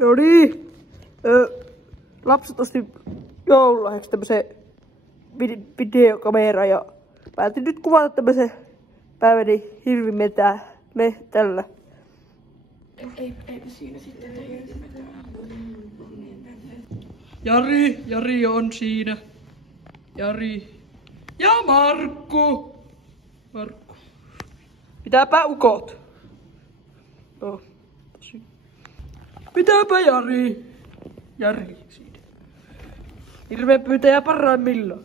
No niin. Lapset osti joululahjaksi tämmösen videokamera ja päätin nyt kuvata tämmösen päiväni hirvimetää me tällä. Ei siinä sitten hirvimetää. Jari on siinä. Jari. Ja Markku. Pitääpä ukot. No, tosi. Pitääpä Jari siinä. Hirveä pyytäjä parhaimmillaan.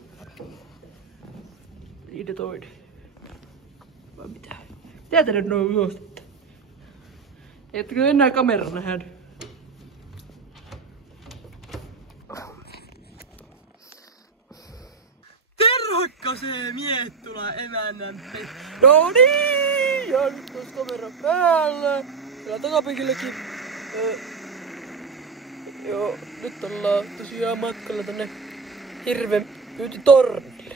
Siinä toinen. Vai mitä? Mitä te nyt noin juostatte? Etkö enää kamera nähnyt? Terhokkasee Miettula emännän. No niin! Ja nyt taas kamera päällä. Siellä takapenkilläkin. Joo, nyt ollaan tosiaan matkalla tänne hirven pyytitornille.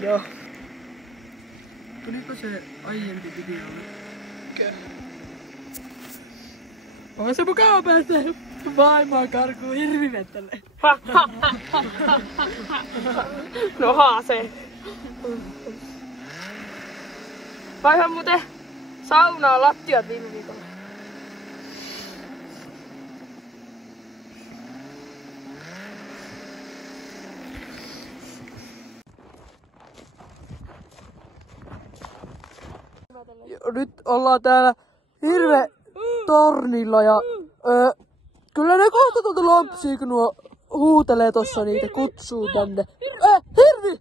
Ja tuliko se aiempi video? On se mukava päästä maailmaan karkuun hirvimettälle. No haase. Vaihan muuten saunaa lattiat viime viikolla. Nyt ollaan täällä hirve tornilla ja kyllä ne kohta tuolta lapsia, kun nuo huutelee tossa niitä, kutsuu tänne. Hirvi!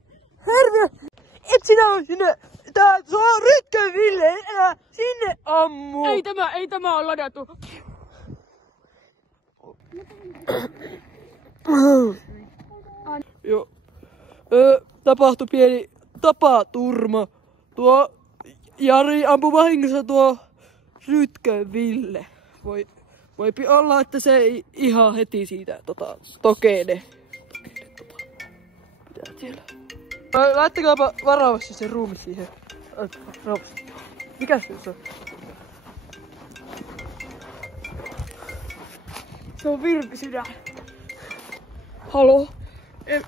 Et sinä oo sinne! Se on Rytkön Ville, älä sinne ammu! Ei tämä ole ladattu. Joo. Tapahtui pieni tapaturma. Tuo Jari ampui vahingossa tuo Rytkön Ville. Voipi olla, että se ei ihan heti siitä tokene. Mitä siellä? Laittakaapa varovasti se ruumi siihen. Mikäs se on? Se on Virpi-sydän. Halo?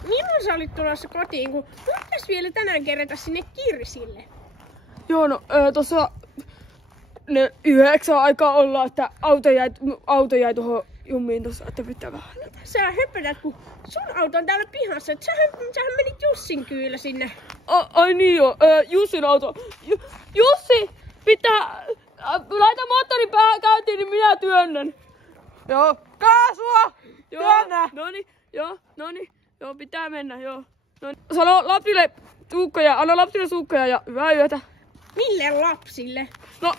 Milloin sä olit tulossa kotiin, kun pitäis vielä tänään kerätä sinne Kirsille? Joo, no tossa ne 9 aikaa ollaan, että auto jäi tuohon jummiin tossa, että pitää vähän. Sä höpötät, kun sun auto on täällä pihassa, että sähän menit Jussin kyllä sinne. Ai niin joo, Jussin auto. Jussi, pitää laita moottorin päähän käyntiin, niin minä työnnän. Joo, kaasua! Työnnä! Noniin, joo, pitää mennä, joo. Noniin. Sano lapsille suukkoja, anna lapsille suukkoja ja hyvää yötä. Mille lapsille? No.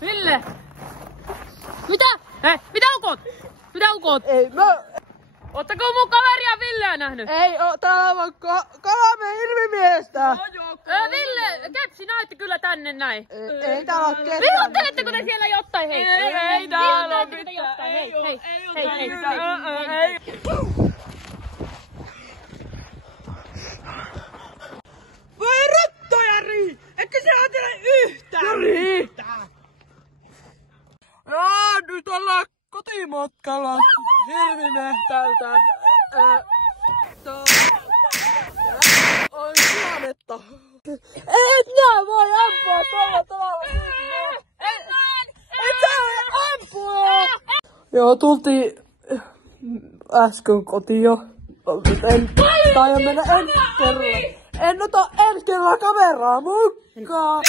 Ville! Mitä? Hei, mitä ukot? Ei, Ootteko mun kaveria Villeä nähnyt? ei oo, täällä on 3 hirvimiestä. Ville, Kepsi näitte kyllä tänne näin. Ei täällä oo ketään. Viutteletteko te siellä jotain? Hei, Ei täällä oo Viutteletteko te jotain? Ei. Voi rutto, Jari! Etkö se ajattele yhtään? Jari! Joo, nyt ollaan kotimatkalla hirvimehtältä. Oi huometta. Et nää voi ampua tuolla tavalla. Et sä voi ampua! Joo, tultiin äsken kotiin jo. Tai mennä ensi kerralla. En ota ensi kerralla kameraa mukaan.